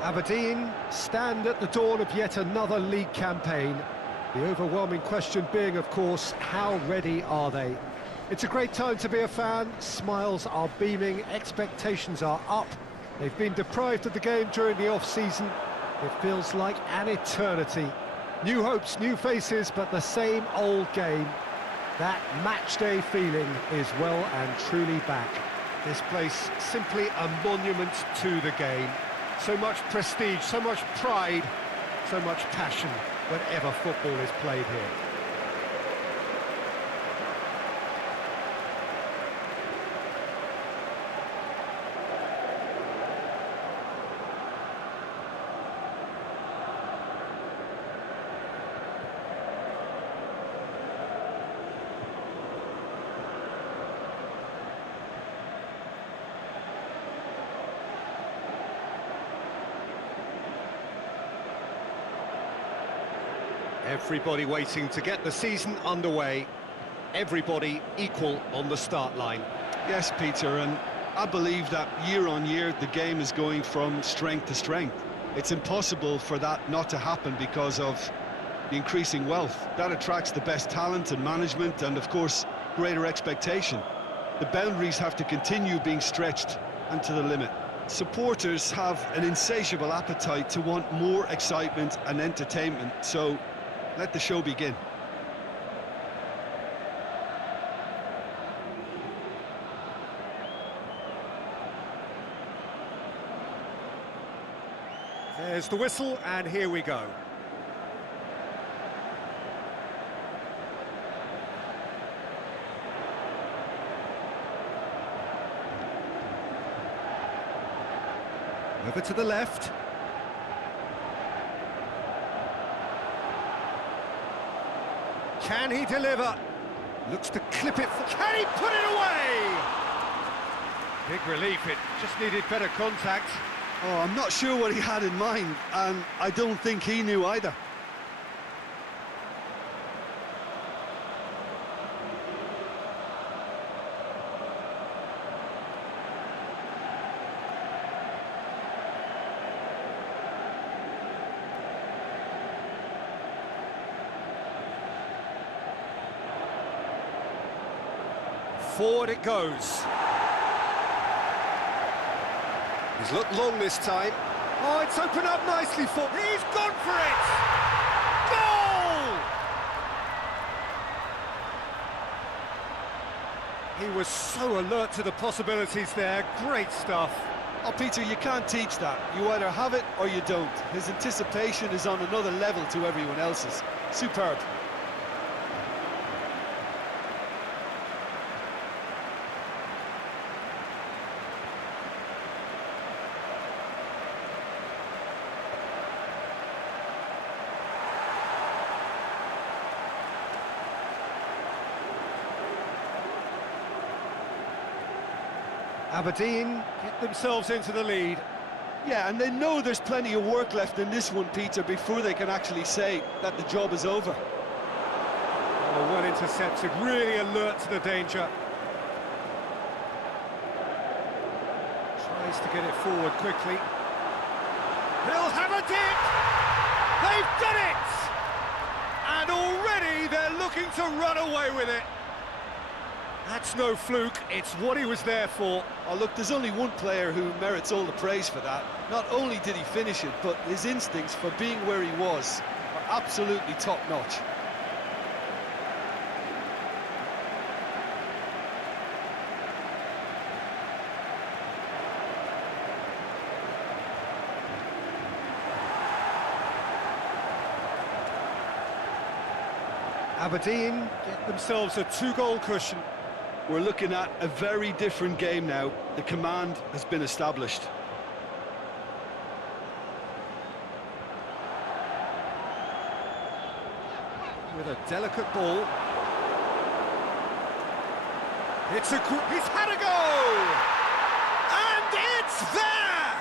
Aberdeen stand at the dawn of yet another league campaign. The overwhelming question being, of course, how ready are they? It's a great time to be a fan. Smiles are beaming, expectations are up. They've been deprived of the game during the off-season. It feels like an eternity. New hopes, new faces, but the same old game. That match-day feeling is well and truly back. This place simply a monument to the game. So much prestige, so much pride, so much passion whenever football is played here. Everybody waiting to get the season underway. Everybody equal on the start line. Yes, Peter, and I believe that year on year the game is going from strength to strength. It's impossible for that not to happen because of the increasing wealth. That attracts the best talent and management and, of course, greater expectation. The boundaries have to continue being stretched and to the limit. Supporters have an insatiable appetite to want more excitement and entertainment, so let the show begin. There's the whistle, and here we go. Over to the left. Can he deliver? Looks to clip it. Can he put it away? Big relief, it just needed better contact. Oh, I'm not sure what he had in mind, and I don't think he knew either. Forward it goes. He's looked long this time. Oh, it's opened up nicely for... He's gone for it! Goal! He was so alert to the possibilities there. Great stuff. Oh, Peter, you can't teach that. You either have it or you don't. His anticipation is on another level to everyone else's. Superb. Aberdeen get themselves into the lead. Yeah, and they know there's plenty of work left in this one, Peter, before they can actually say that the job is over. Oh, well intercepted, really alert to the danger. Tries to get it forward quickly. He'll have a dip! They've done it! And already they're looking to run away with it. That's no fluke, it's what he was there for. Oh, look, there's only one player who merits all the praise for that. Not only did he finish it, but his instincts for being where he was are absolutely top-notch. Aberdeen get themselves a two-goal cushion. We're looking at a very different game now. The command has been established. With a delicate ball. He's had a go! And it's there!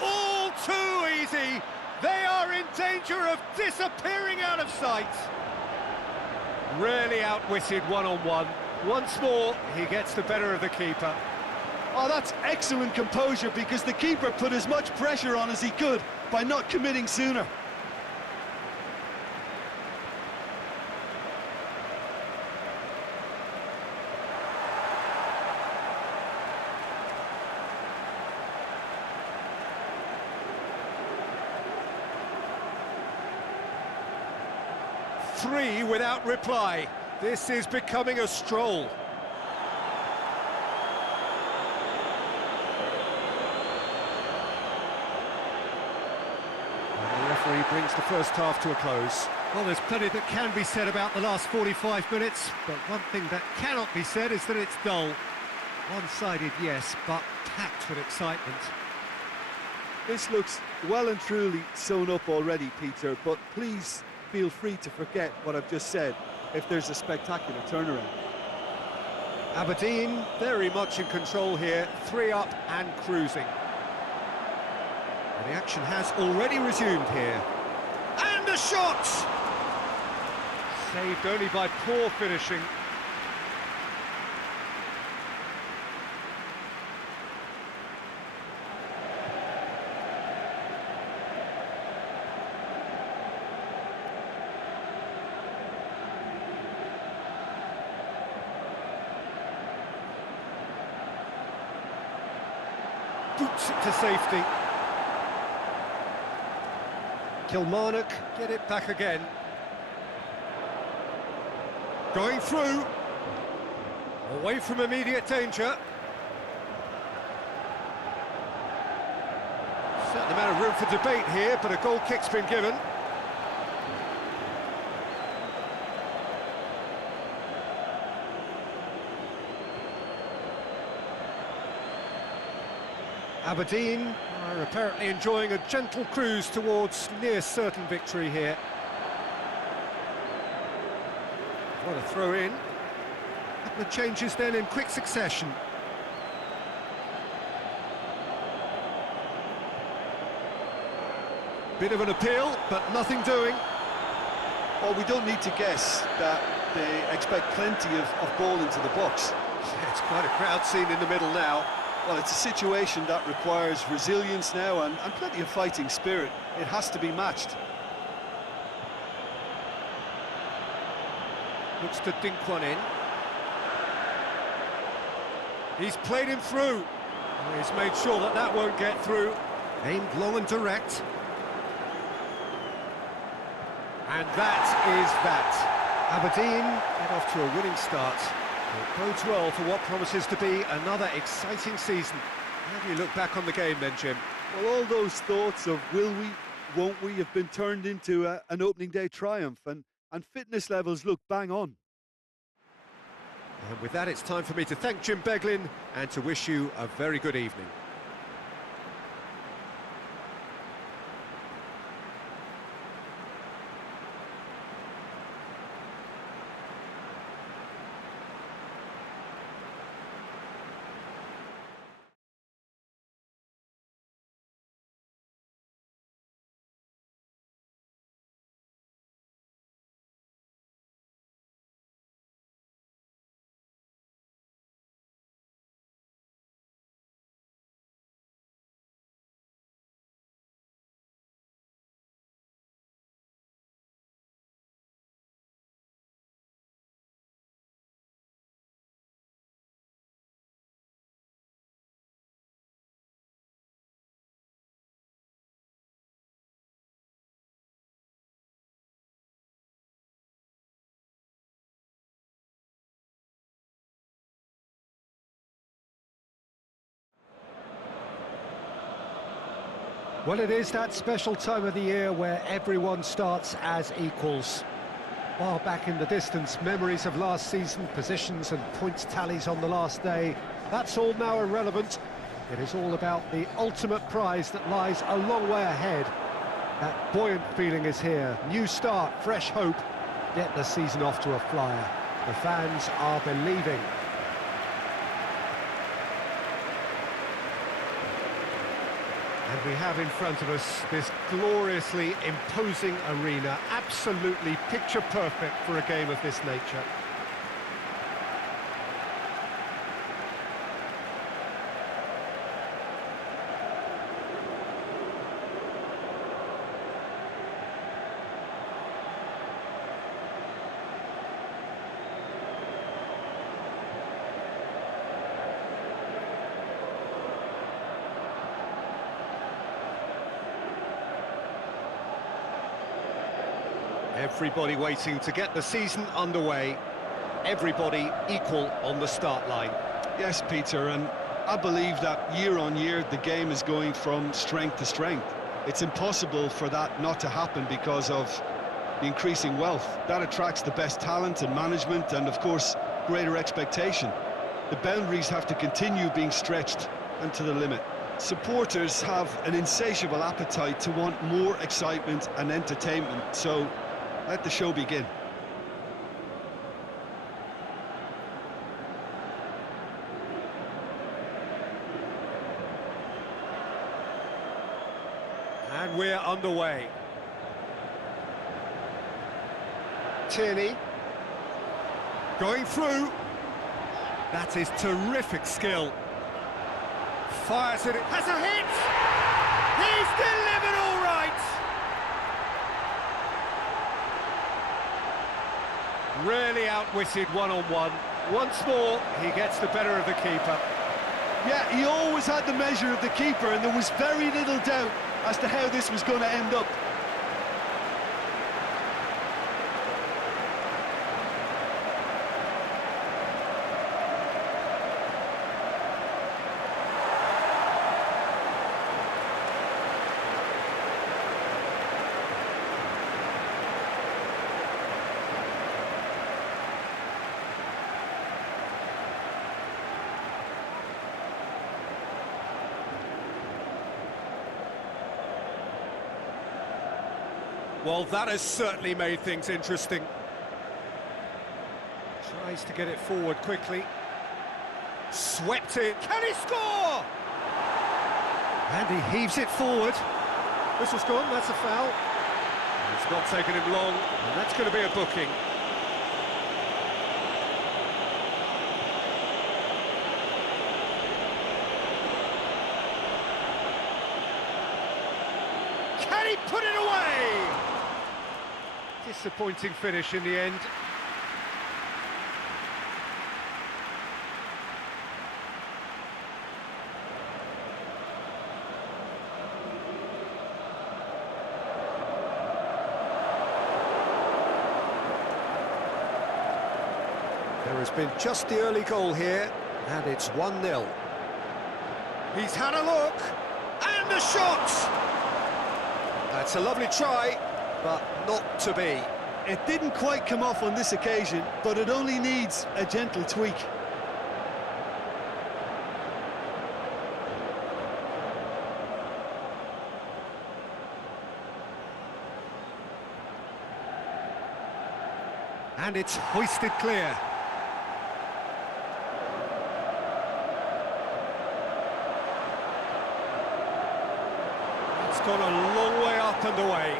All too easy. They are in danger of disappearing out of sight. Really outwitted one-on-one. Once more, he gets the better of the keeper. Oh, that's excellent composure because the keeper put as much pressure on as he could by not committing sooner. Three without reply. This is becoming a stroll. And the referee brings the first half to a close. Well, there's plenty that can be said about the last 45 minutes, but one thing that cannot be said is that it's dull. One-sided, yes, but packed with excitement. This looks well and truly sewn up already, Peter, but please feel free to forget what I've just said if there's a spectacular turnaround. Aberdeen very much in control here, 3 up and cruising. And the action has already resumed here. And a shot! Saved only by poor finishing. Boots it to safety. Kilmarnock get it back again. Going through. Away from immediate danger. Certain amount of room for debate here, but a goal kick's been given. Aberdeen are apparently enjoying a gentle cruise towards near certain victory here. What a throw in. A couple of changes then in quick succession. Bit of an appeal, but nothing doing. Well, we don't need to guess that they expect plenty of ball into the box. It's quite a crowd scene in the middle now. Well, it's a situation that requires resilience now and plenty of fighting spirit. It has to be matched. Looks to dink one in. He's played him through. He's made sure that that won't get through. Aimed long and direct. And that is that. Aberdeen get off to a winning start. It bodes well for what promises to be another exciting season. How do you look back on the game then, Jim? Well, all those thoughts of will we, won't we have been turned into an opening day triumph, and fitness levels look bang on. And with that, it's time for me to thank Jim Beglin and to wish you a very good evening. Well, it is that special time of the year where everyone starts as equals. Far back in the distance, memories of last season, positions and points tallies on the last day, that's all now irrelevant. It is all about the ultimate prize that lies a long way ahead. That buoyant feeling is here. New start, fresh hope. Get the season off to a flyer. The fans are believing. And we have in front of us this gloriously imposing arena, absolutely picture perfect for a game of this nature. Everybody waiting to get the season underway. Everybody equal on the start line. Yes, Peter, and I believe that year on year the game is going from strength to strength. It's impossible for that not to happen because of the increasing wealth. That attracts the best talent and management and, of course, greater expectation. The boundaries have to continue being stretched and to the limit. Supporters have an insatiable appetite to want more excitement and entertainment, so let the show begin. And we're underway. Tierney. Going through. That is terrific skill. Fires it. Has a hit! He's delivered all right! Really outwitted one-on-one. Once more, he gets the better of the keeper. Yeah, he always had the measure of the keeper, and there was very little doubt as to how this was going to end up. Well, that has certainly made things interesting. Tries to get it forward quickly. Swept it. Can he score? And he heaves it forward. Whistle's gone, that's a foul. It's not taken him long, and that's going to be a booking. Can he put it away? Disappointing finish in the end. There has been just the early goal here, and it's 1-0. He's had a look, and the shot! That's a lovely try, but not to be. It didn't quite come off on this occasion, but it only needs a gentle tweak. And it's hoisted clear. It's gone a long way up and away.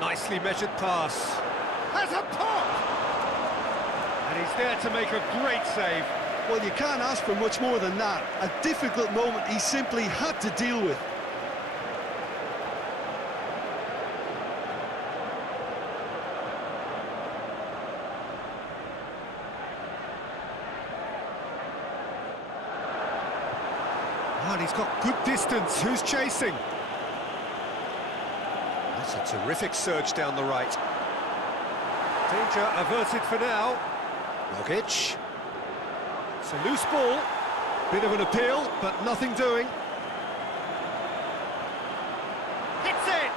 Nicely measured pass. Has a pop! And he's there to make a great save. Well, you can't ask for much more than that. A difficult moment he simply had to deal with. And he's got good distance. Who's chasing? That's a terrific surge down the right. Danger averted for now. Rogic. It's a loose ball. Bit of an appeal, but nothing doing. Hits it!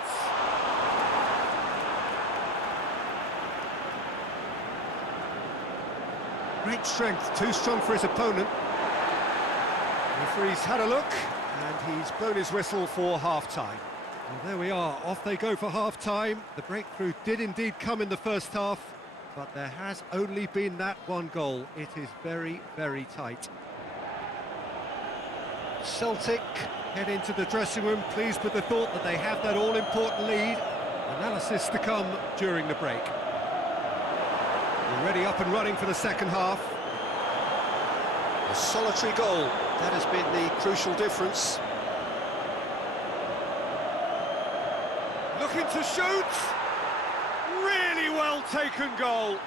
Great strength, too strong for his opponent. Referee's had a look, and he's blown his whistle for half-time. Well, there we are, off they go for half-time. The breakthrough did indeed come in the first half, but there has only been that one goal. It is very, very tight. Celtic head into the dressing room, pleased with the thought that they have that all-important lead. Analysis to come during the break. Already up and running for the second half. A solitary goal, that has been the crucial difference. Looking to shoot! Really well taken goal.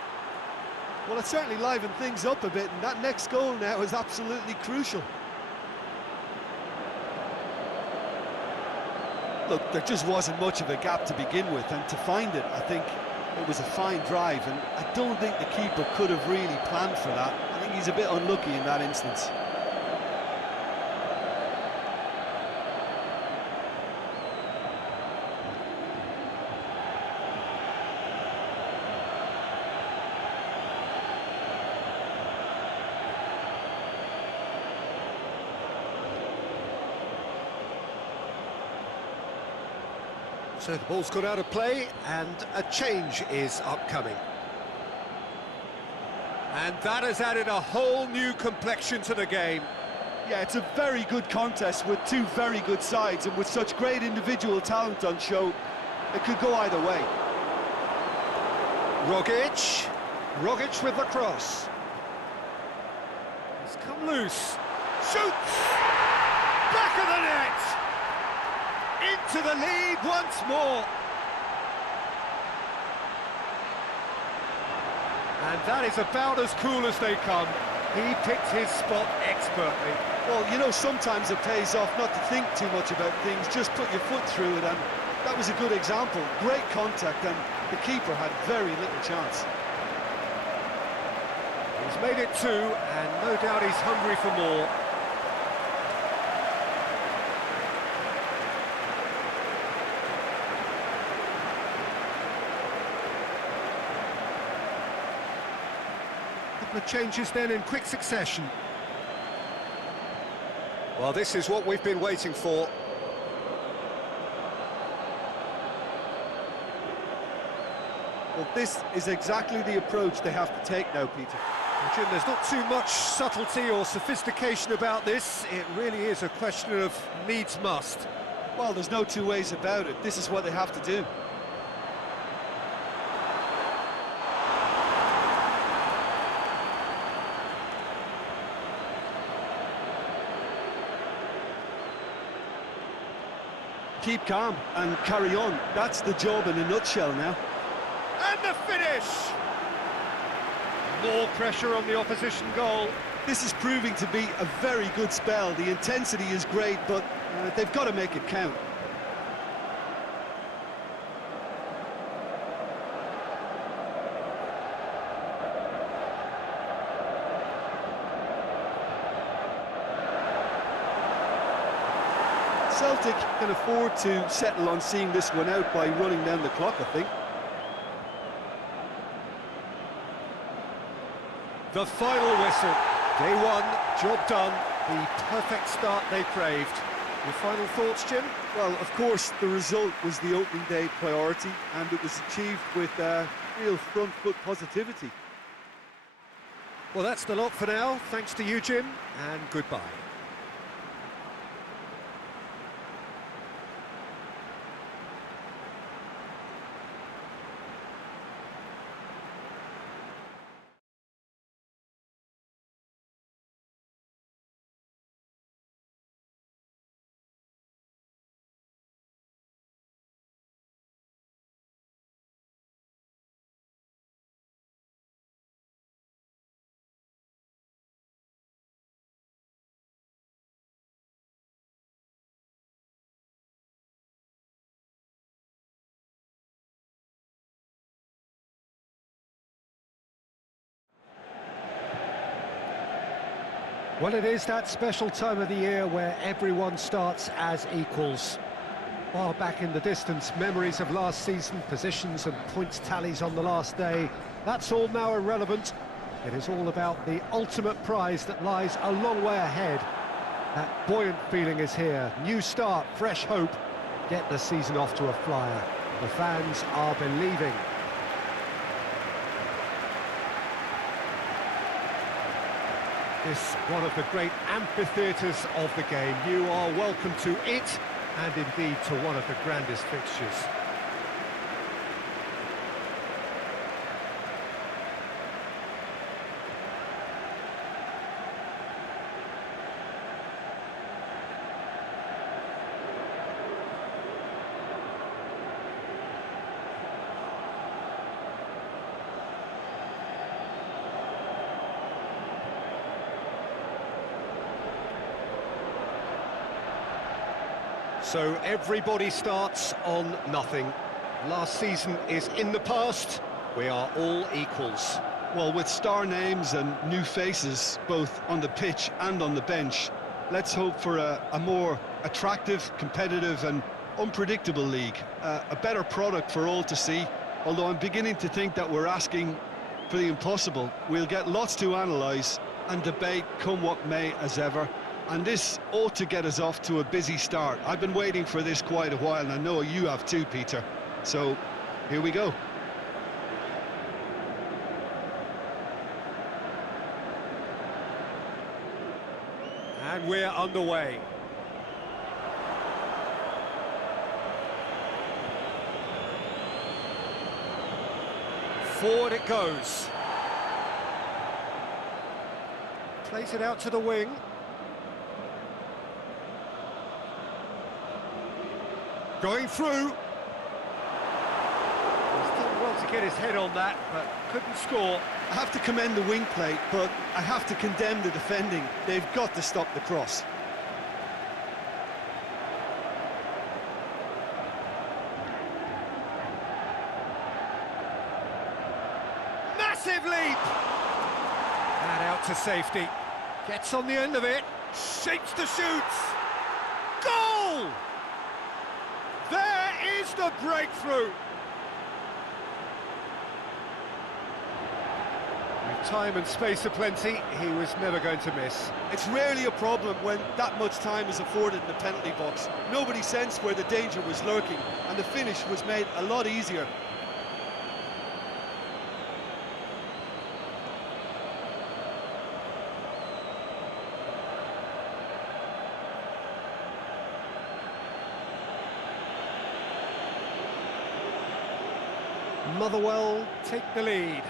Well, it certainly livened things up a bit, and that next goal now is absolutely crucial. Look, there just wasn't much of a gap to begin with, and to find it, I think it was a fine drive, and I don't think the keeper could have really planned for that. I think he's a bit unlucky in that instance. So the ball's gone out of play, and a change is upcoming. And that has added a whole new complexion to the game. Yeah, it's a very good contest with two very good sides, and with such great individual talent on show, it could go either way. Rogic with the cross. He's come loose. Shoots! Back of the net! Into the lead once more. And that is about as cool as they come. He picked his spot expertly. Well, you know, sometimes it pays off not to think too much about things, just put your foot through it, and that was a good example. Great contact, and the keeper had very little chance. He's made it two, and no doubt he's hungry for more. The changes then in quick succession. Well, this is what we've been waiting for. Well, this is exactly the approach they have to take now, Peter. Well, Jim, there's not too much subtlety or sophistication about this. It really is a question of needs must. Well, there's no two ways about it. This is what they have to do. Keep calm and carry on. That's the job in a nutshell now. And the finish! More pressure on the opposition goal. This is proving to be a very good spell. The intensity is great, but they've got to make it count. Celtic can afford to settle on seeing this one out by running down the clock, I think. The final whistle. Day one, job done. The perfect start they craved. Your final thoughts, Jim? Well, of course, the result was the opening day priority, and it was achieved with real front foot positivity. Well, that's the lot for now. Thanks to you, Jim, and goodbye. Well, it is that special time of the year where everyone starts as equals. Far back in the distance, memories of last season, positions and points tallies on the last day, that's all now irrelevant. It is all about the ultimate prize that lies a long way ahead. That buoyant feeling is here. New start, fresh hope. Get the season off to a flyer. The fans are believing. This one of the great amphitheatres of the game. You are welcome to it, and indeed to one of the grandest fixtures. So everybody starts on nothing. Last season is in the past. We are all equals. Well, with star names and new faces, both on the pitch and on the bench, let's hope for a more attractive, competitive and unpredictable league. A better product for all to see, although I'm beginning to think that we're asking for the impossible. We'll get lots to analyse and debate come what may as ever, and this ought to get us off to a busy start. I've been waiting for this quite a while, and I know you have too, Peter. So, here we go. And we're underway. Forward it goes. Plays it out to the wing. Going through. He's done well to get his head on that, but couldn't score. I have to commend the wing play, but I have to condemn the defending. They've got to stop the cross. Massive leap! And out to safety. Gets on the end of it. Shapes the shoots. Goal! There is the breakthrough. With time and space aplenty, he was never going to miss. It's rarely a problem when that much time is afforded in the penalty box. Nobody sensed where the danger was lurking, and the finish was made a lot easier. Motherwell take the lead.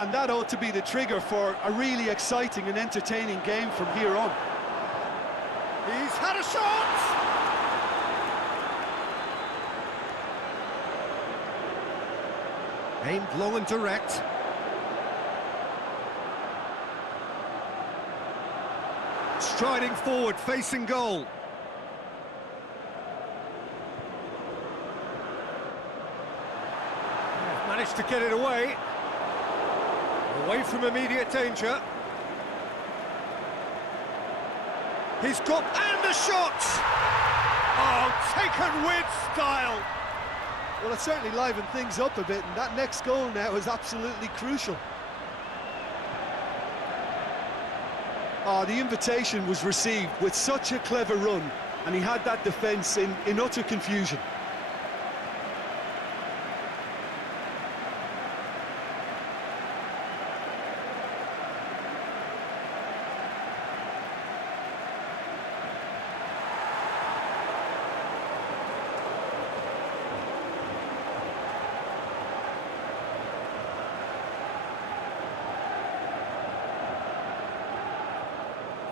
And that ought to be the trigger for a really exciting and entertaining game from here on. He's had a shot! Aimed long and direct. Striding forward, facing goal. Managed to get it away. Away from immediate danger. He's got... and the shot! Oh, taken with style! Well, it certainly livened things up a bit, and that next goal now is absolutely crucial. Oh, the invitation was received with such a clever run, and he had that defence in utter confusion.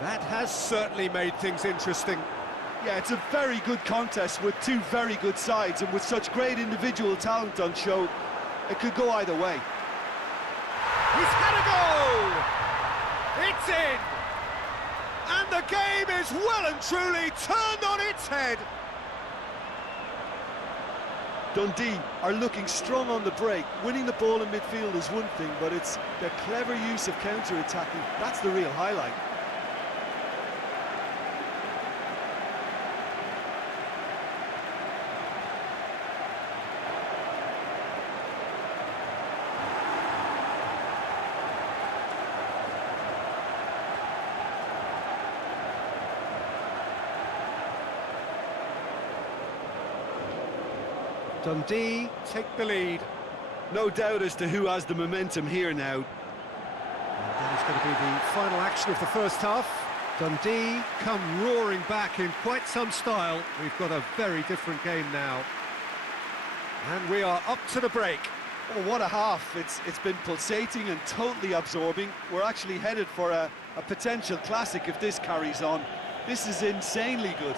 That has certainly made things interesting. Yeah, it's a very good contest with two very good sides, and with such great individual talent on show, it could go either way. He's had a goal! It's in! And the game is well and truly turned on its head. Dundee are looking strong on the break. Winning the ball in midfield is one thing, but it's their clever use of counter-attacking. That's the real highlight. Dundee take the lead. No doubt as to who has the momentum here now. And that is going to be the final action of the first half. Dundee come roaring back in quite some style. We've got a very different game now. And we are up to the break. Oh, what a half. It's been pulsating and totally absorbing. We're actually headed for a potential classic if this carries on. This is insanely good.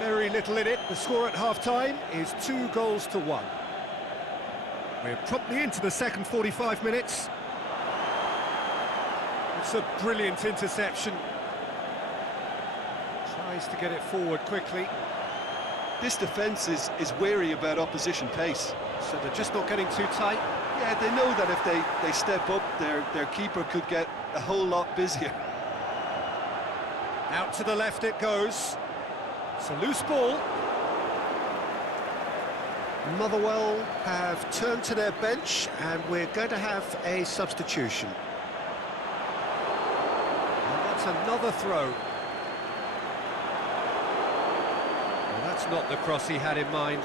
Very little in it. The score at half-time is 2-1. We're promptly into the second 45 minutes. It's a brilliant interception. Tries to get it forward quickly. This defence is wary about opposition pace. So they're just not getting too tight. Yeah, they know that if they step up, their keeper could get a whole lot busier. Out to the left it goes. It's a loose ball. Motherwell have turned to their bench and we're going to have a substitution. And that's another throw. Well, that's not the cross he had in mind.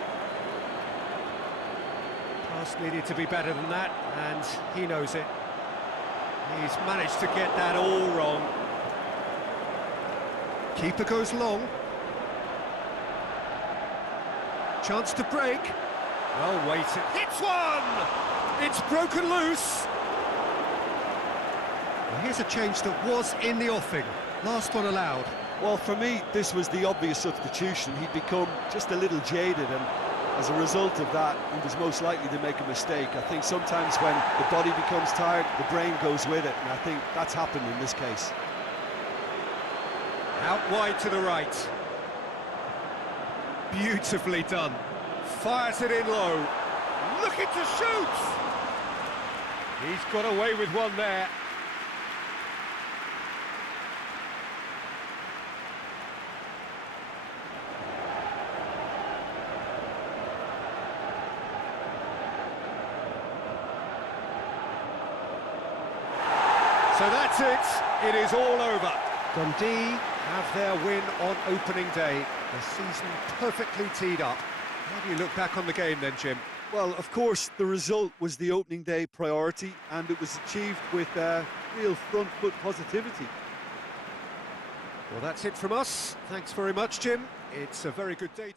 Pass needed to be better than that, and he knows it. He's managed to get that all wrong. Keeper goes long. Chance to break. Well weighted. Hits one! It's broken loose. Well, here's a change that was in the offing. Last one allowed. Well, for me, this was the obvious substitution. He'd become just a little jaded, and as a result of that, he was most likely to make a mistake. I think sometimes when the body becomes tired, the brain goes with it, and I think that's happened in this case. Out wide to the right. Beautifully done. Fires it in low. Looking to shoot! He's got away with one there. So that's it. It is all over. Dundee have their win on opening day. The season perfectly teed up. How do you look back on the game then, Jim? Well, of course, the result was the opening day priority, and it was achieved with real front-foot positivity. Well, that's it from us. Thanks very much, Jim. It's a very good day.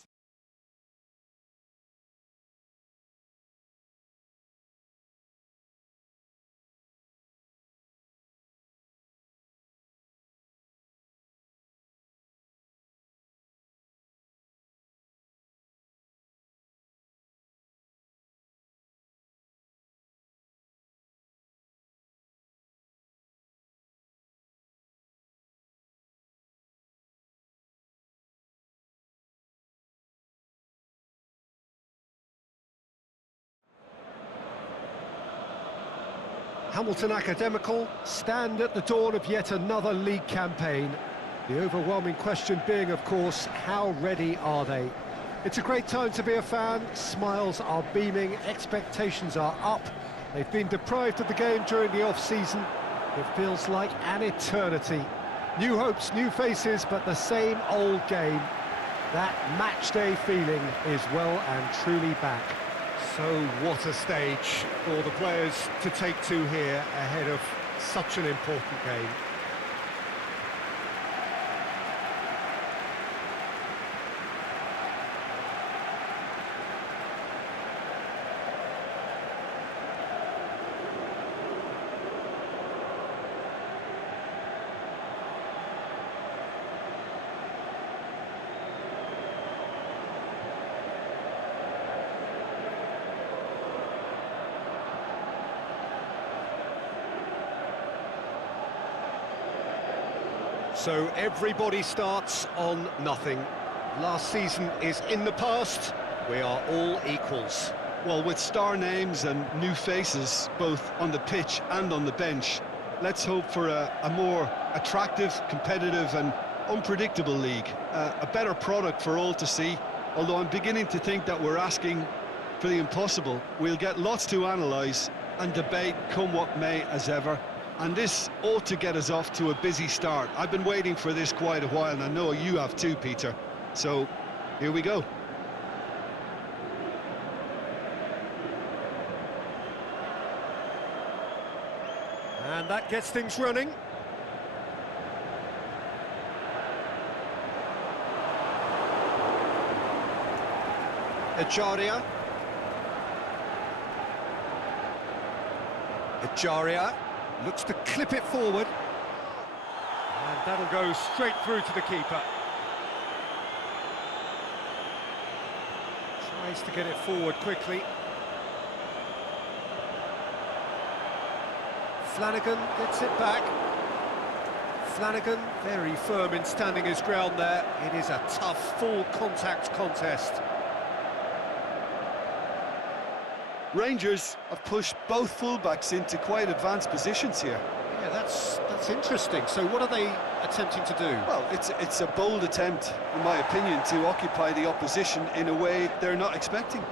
Hamilton Academical stand at the dawn of yet another league campaign. The overwhelming question being, of course, how ready are they? It's a great time to be a fan. Smiles are beaming, expectations are up. They've been deprived of the game during the off-season. It feels like an eternity. New hopes, new faces, but the same old game. That match-day feeling is well and truly back. So what a stage for the players to take to here ahead of such an important game. So everybody starts on nothing. Last season is in the past. We are all equals. Well, with star names and new faces, both on the pitch and on the bench, let's hope for a more attractive, competitive and unpredictable league. A better product for all to see, although I'm beginning to think that we're asking for the impossible. We'll get lots to analyse and debate, come what may, as ever. And this ought to get us off to a busy start. I've been waiting for this quite a while, and I know you have too, Peter. So, here we go. And that gets things running. Ejaria. Ejaria looks to clip it forward. And that'll go straight through to the keeper. Tries to get it forward quickly. Flanagan gets it back. Flanagan, very firm in standing his ground there. It is a tough, full-contact contest. Rangers have pushed both fullbacks into quite advanced positions here. Yeah, that's interesting. So what are they attempting to do? Well, it's a bold attempt, in my opinion, to occupy the opposition in a way they're not expecting.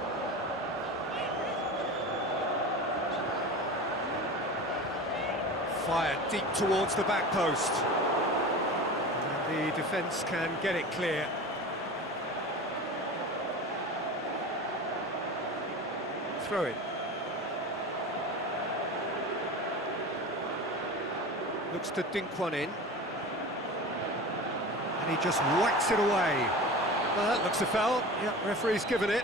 Fired deep towards the back post. And the defence can get it clear. Throw it. Looks to dink one in. And he just whacks it away. Well, that looks a foul. Yeah, referee's given it.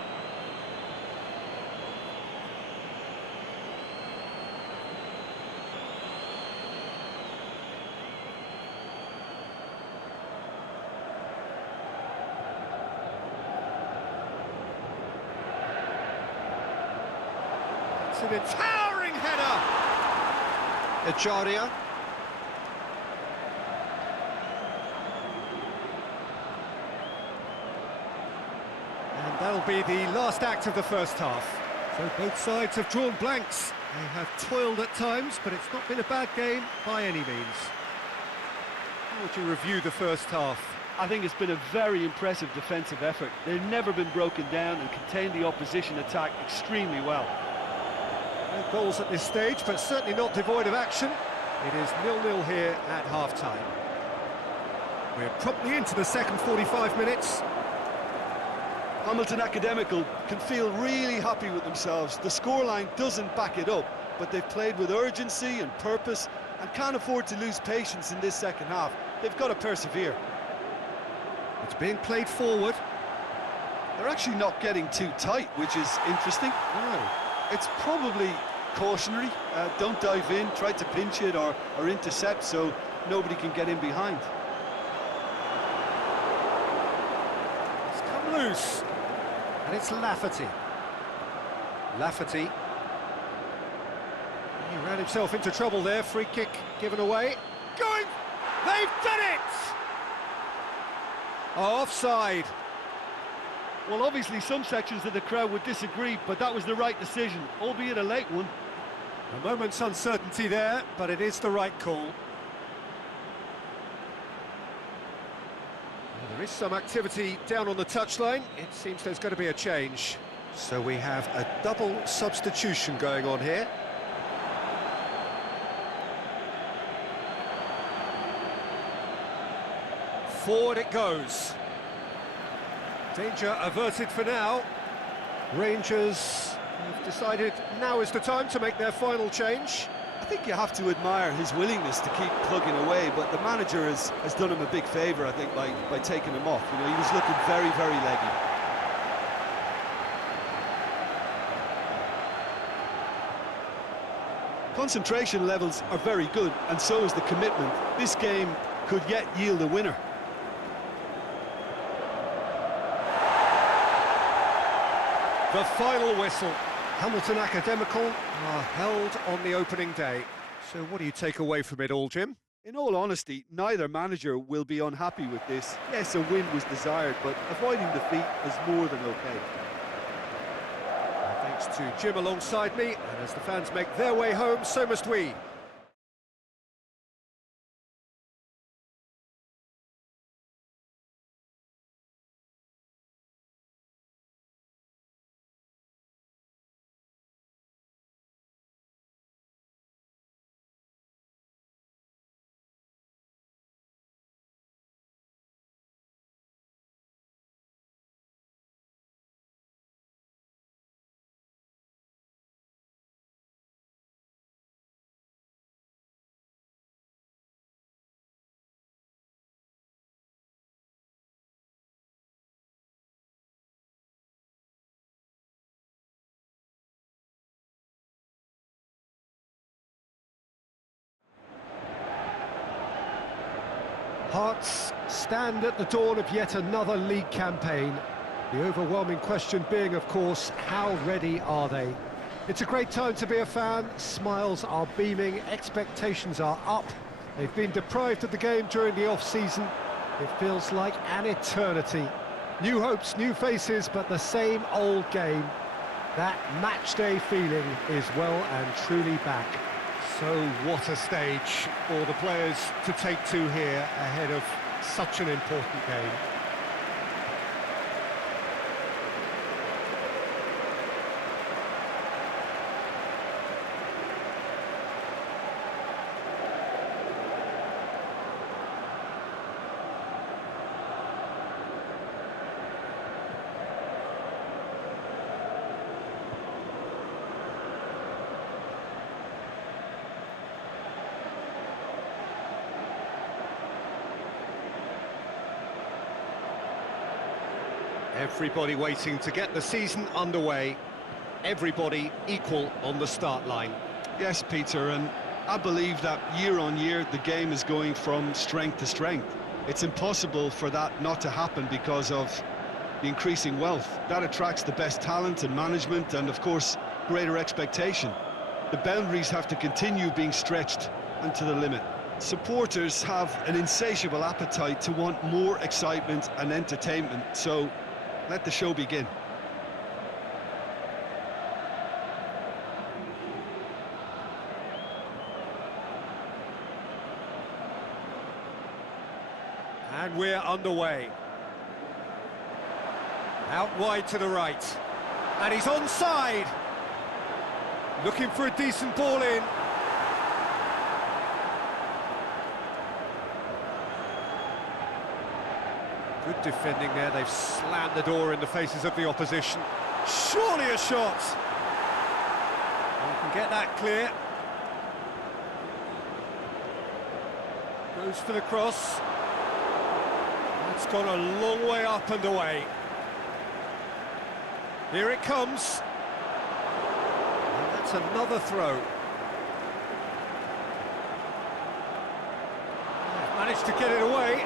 It's an towering header. Echaria. And that'll be the last act of the first half. So both sides have drawn blanks. They have toiled at times, but it's not been a bad game by any means. How would you review the first half? I think it's been a very impressive defensive effort. They've never been broken down and contained the opposition attack extremely well. No goals at this stage, but certainly not devoid of action. It is 0-0 here at half-time. We're promptly into the second 45 minutes. Hamilton Academical can feel really happy with themselves. The scoreline doesn't back it up, but they've played with urgency and purpose and can't afford to lose patience in this second half. They've got to persevere. It's being played forward. They're actually not getting too tight, which is interesting. No. It's probably cautionary. Don't dive in, try to pinch it or intercept so nobody can get in behind. It's come loose. And it's Lafferty. Lafferty. He ran himself into trouble there. Free kick given away. Going! They've done it! Offside. Well, obviously some sections of the crowd would disagree, but that was the right decision, albeit a late one. A moment's uncertainty there, but it is the right call. Well, there is some activity down on the touchline. It seems there's going to be a change. So we have a double substitution going on here. Forward it goes. Danger averted for now. Rangers have decided now is the time to make their final change. I think you have to admire his willingness to keep plugging away, but the manager has done him a big favour, I think, by taking him off. You know, he was looking very, very leggy. Concentration levels are very good, and so is the commitment. This game could yet yield a winner. The final whistle. Hamilton Academical are held on the opening day. So what do you take away from it all, Jim? In all honesty, neither manager will be unhappy with this. Yes, a win was desired, but avoiding defeat is more than okay. Thanks to Jim alongside me, and as the fans make their way home, so must we. Hearts stand at the dawn of yet another league campaign. The overwhelming question being, of course, how ready are they? It's a great time to be a fan. Smiles are beaming, expectations are up, They've been deprived of the game during the off-season. It feels like an eternity. New hopes, new faces, but the same old game. That match-day feeling is well and truly back. So what a stage for the players to take to here ahead of such an important game. Everybody waiting to get the season underway. Everybody equal on the start line. Yes, Peter, and I believe that year on year the game is going from strength to strength. It's impossible for that not to happen because of the increasing wealth. That attracts the best talent and management and, of course, greater expectation. The boundaries have to continue being stretched and to the limit. Supporters have an insatiable appetite to want more excitement and entertainment, so let the show begin. And we're underway. Out wide to the right. And he's onside. Looking for a decent ball in. Good defending there. They've slammed the door in the faces of the opposition. Surely a shot. You can get that clear. Goes for the cross. It's gone a long way up and away. Here it comes. And that's another throw. Managed to get it away.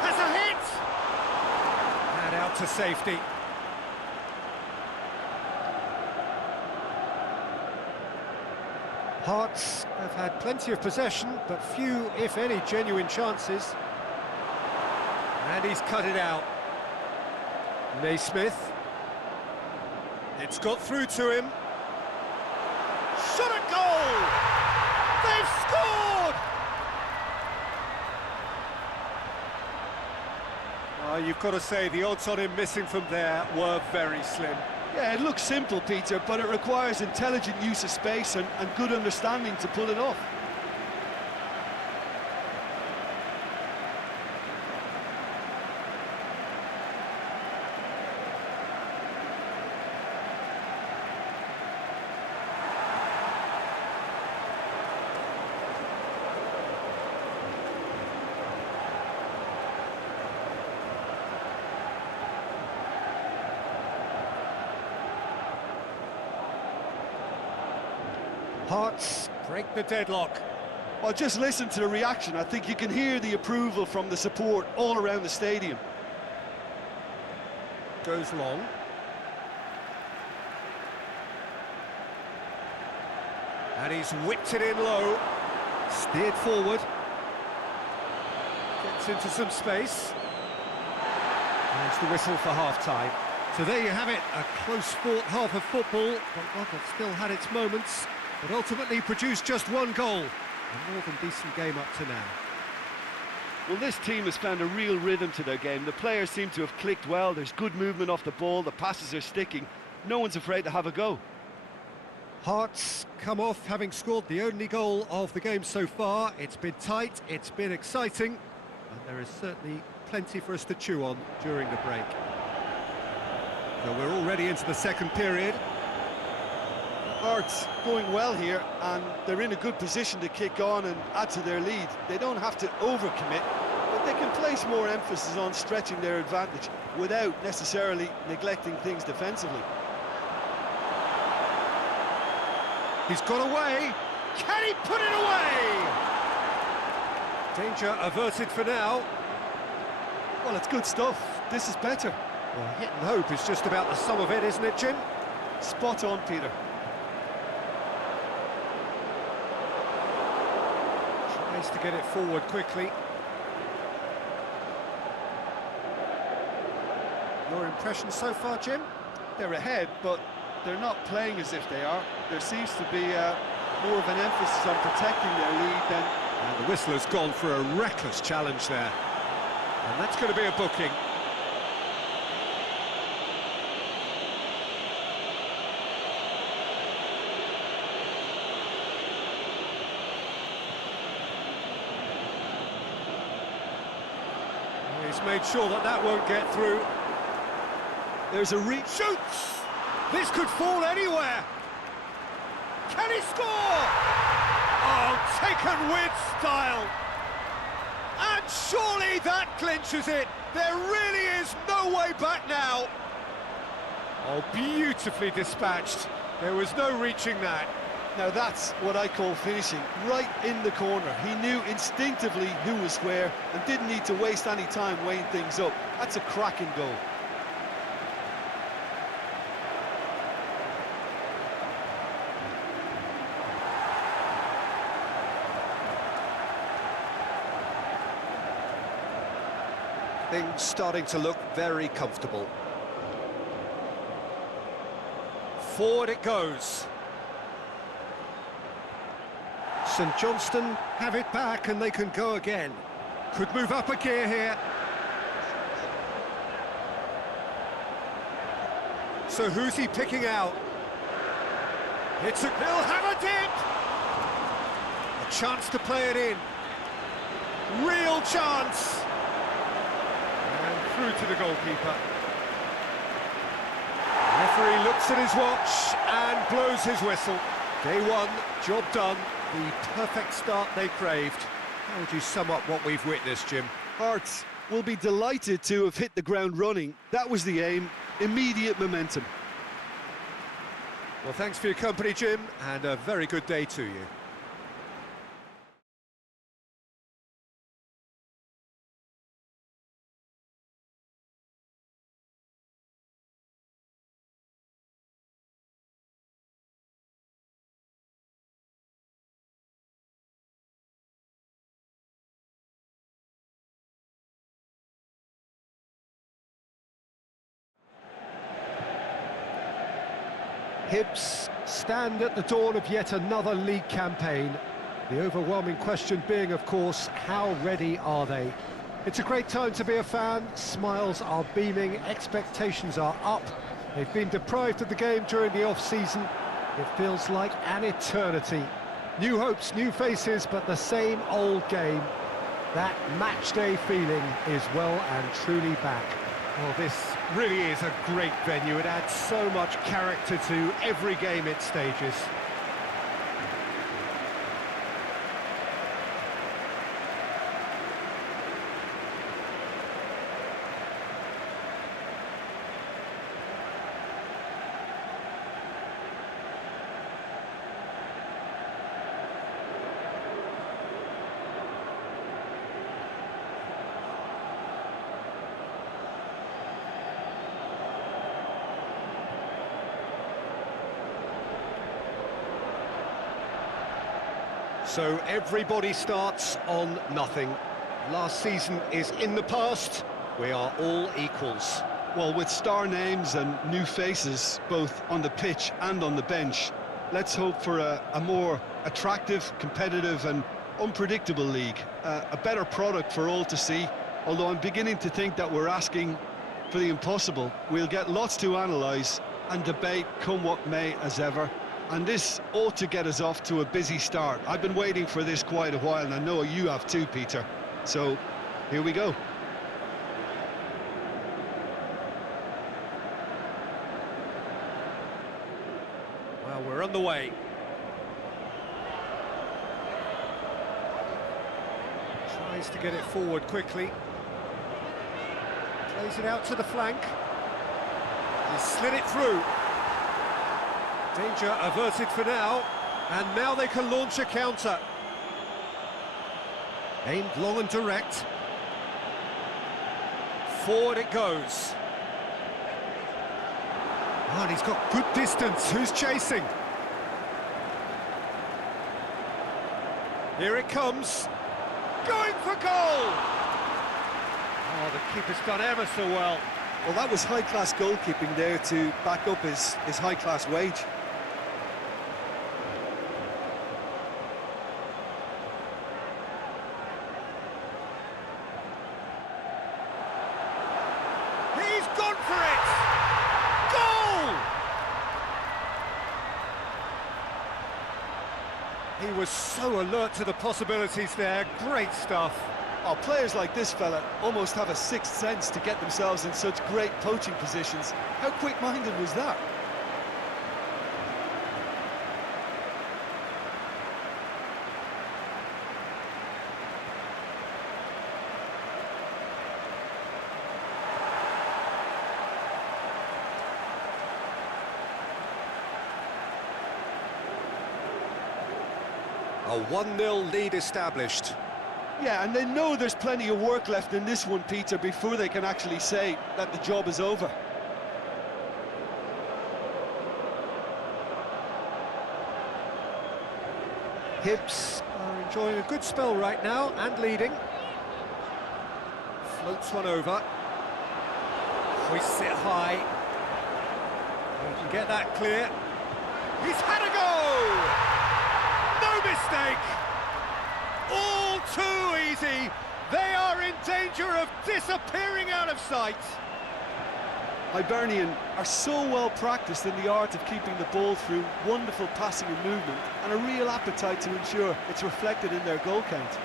Has a hit! And out to safety. Hearts have had plenty of possession, but few, if any, genuine chances. And he's cut it out. Naismith. It's got through to him. Shot a goal! They've scored! You've got to say, the odds on him missing from there were very slim. Yeah, it looks simple, Peter, but it requires intelligent use of space and good understanding to pull it off. Hearts break the deadlock. Well, just listen to the reaction. I think you can hear the approval from the support all around the stadium. Goes long. And he's whipped it in low. Steered forward. Gets into some space. There's the whistle for half-time. So there you have it, a close-fought half of football, but one that still had its moments, but ultimately produced just one goal. A more than decent game up to now. Well, this team has found a real rhythm to their game. The players seem to have clicked well. There's good movement off the ball. The passes are sticking. No one's afraid to have a go. Hearts come off having scored the only goal of the game so far. It's been tight, it's been exciting, and there is certainly plenty for us to chew on during the break. So we're already into the second period. Hearts going well here, and they're in a good position to kick on and add to their lead. They don't have to overcommit, but they can place more emphasis on stretching their advantage without necessarily neglecting things defensively. He's got away. Can he put it away? Danger averted for now. Well, it's good stuff. This is better. Well, hit and hope is just about the sum of it, isn't it, Jim? Spot on, Peter. Tries to get it forward quickly. Your impression so far, Jim? They're ahead, but they're not playing as if they are. There seems to be more of an emphasis on protecting their lead than... And the whistle has gone for a reckless challenge there. And that's going to be a booking. He's made sure that that won't get through. There's a Shoots! This could fall anywhere! Can he score? Oh, taken with style! And surely that clinches it! There really is no way back now! Oh, beautifully dispatched. There was no reaching that. Now that's what I call finishing, right in the corner. He knew instinctively who was where and didn't need to waste any time weighing things up. That's a cracking goal. Things starting to look very comfortable. Forward it goes. St Johnstone have it back and they can go again. Could move up a gear here. So who's he picking out? He'll have a dip! A chance to play it in. Real chance! And through to the goalkeeper. Referee looks at his watch and blows his whistle. Day one, job done. The perfect start they craved. How would you sum up what we've witnessed, Jim? Hearts will be delighted to have hit the ground running. That was the aim. Immediate momentum. Well, thanks for your company, Jim, and a very good day to you. Hibs stand at the dawn of yet another league campaign. The overwhelming question being, of course, how ready are they? It's a great time to be a fan. Smiles are beaming, expectations are up. They've been deprived of the game during the off-season. It feels like an eternity. New hopes, new faces, but the same old game. That match-day feeling is well and truly back. Well, this really is a great venue. It adds so much character to every game it stages. So everybody starts on nothing. Last season is in the past. We are all equals. Well, with star names and new faces, both on the pitch and on the bench, let's hope for a more attractive, competitive and unpredictable league. A better product for all to see, although I'm beginning to think that we're asking for the impossible. We'll get lots to analyse and debate, come what may, as ever. And this ought to get us off to a busy start. I've been waiting for this quite a while, and I know you have too, Peter. So, here we go. Well, we're on the way. Tries to get it forward quickly. Plays it out to the flank. He's slid it through. Danger averted for now, and now they can launch a counter. Aimed long and direct. Forward it goes. Oh, and he's got good distance. Who's chasing? Here it comes. Going for goal! Oh, the keeper's done ever so well. Well, that was high-class goalkeeping there to back up his high-class wage. He's gone for it! Goal! He was so alert to the possibilities there. Great stuff. Oh, players like this fella almost have a sixth sense to get themselves in such great poaching positions. How quick-minded was that? A 1-0 lead established. Yeah, and they know there's plenty of work left in this one, Peter, before they can actually say that the job is over. Hibs are enjoying a good spell right now and leading. Floats one over. Hoists it high. He can get that clear. He's had a go! No mistake! All too easy. They are in danger of disappearing out of sight. Hibernian are so well practiced in the art of keeping the ball through wonderful passing and movement, and a real appetite to ensure it's reflected in their goal count.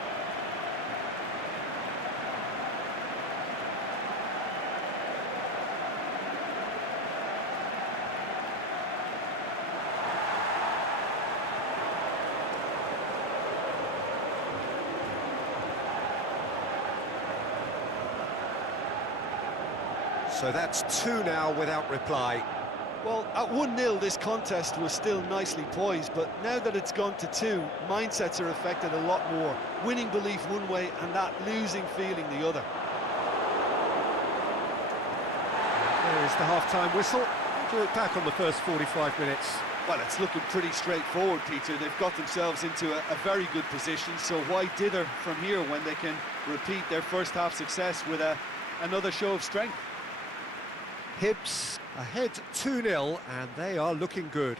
So that's 2 now without reply. Well, at 1-0 this contest was still nicely poised, but now that it's gone to 2, mindsets are affected a lot more. Winning belief one way and that losing feeling the other. There is the half-time whistle. How do you look back on the first 45 minutes? Well, it's looking pretty straightforward, Peter. They've got themselves into a very good position, so why dither from here when they can repeat their first half success with another show of strength? Hibs ahead 2-0 and they are looking good.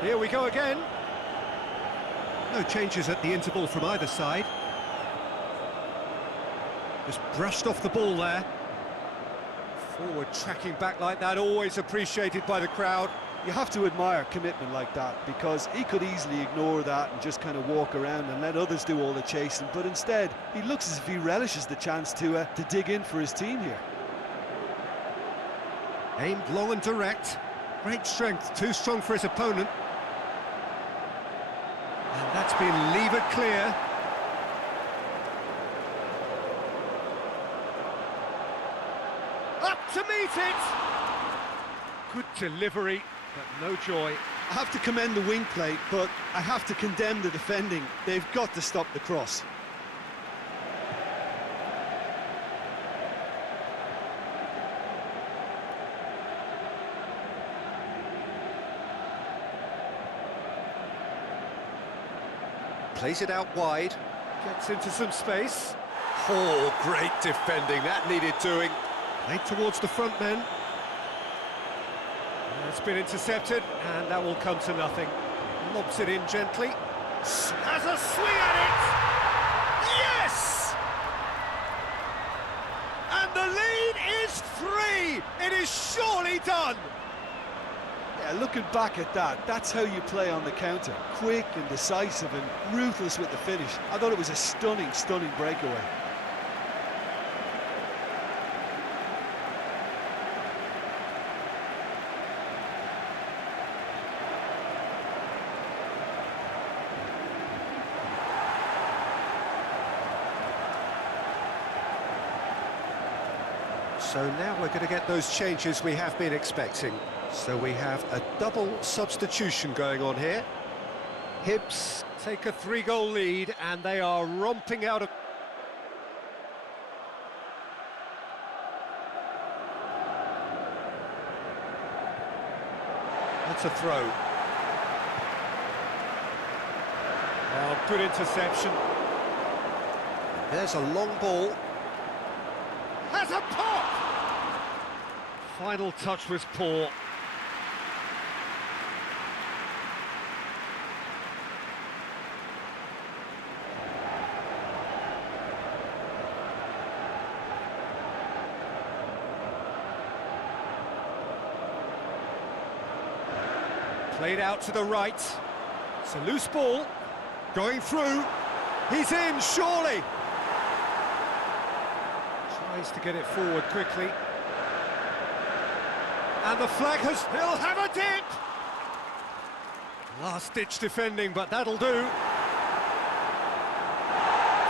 Here we go again. No changes at the interval from either side. Just brushed off the ball there. Forward tracking back like that, always appreciated by the crowd. You have to admire commitment like that, because he could easily ignore that and just kind of walk around and let others do all the chasing, but instead he looks as if he relishes the chance to dig in for his team here. Aimed long and direct. Great strength, too strong for his opponent. And that's been levered clear. Up to meet it! Good delivery, but no joy. I have to commend the wing play, but I have to condemn the defending. They've got to stop the cross. Plays it out wide. Gets into some space. Oh, great defending. That needed doing. Played towards the front men. It's been intercepted, and that will come to nothing. Lobs it in gently. Has a swing at it! Yes! And the lead is 3! It is surely done! Yeah, looking back at that, that's how you play on the counter. Quick and decisive and ruthless with the finish. I thought it was a stunning, stunning breakaway. So now we're going to get those changes we have been expecting. So we have a double substitution going on here. Hibs take a 3-goal lead and they are romping out of... That's a throw. Oh, good interception. There's a long ball. Has a pop! Final touch was poor. Played out to the right. It's a loose ball. Going through. He's in, surely. Tries to get it forward quickly. And the flag has... He'll have a dip! Last-ditch defending, but that'll do.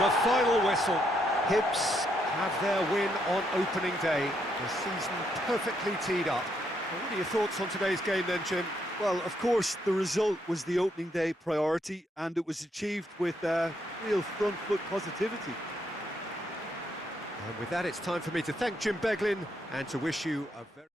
The final whistle. Hibs have their win on opening day. The season perfectly teed up. Well, what are your thoughts on today's game then, Jim? Well, of course, the result was the opening day priority, and it was achieved with real front foot positivity. And with that, it's time for me to thank Jim Beglin and to wish you a very...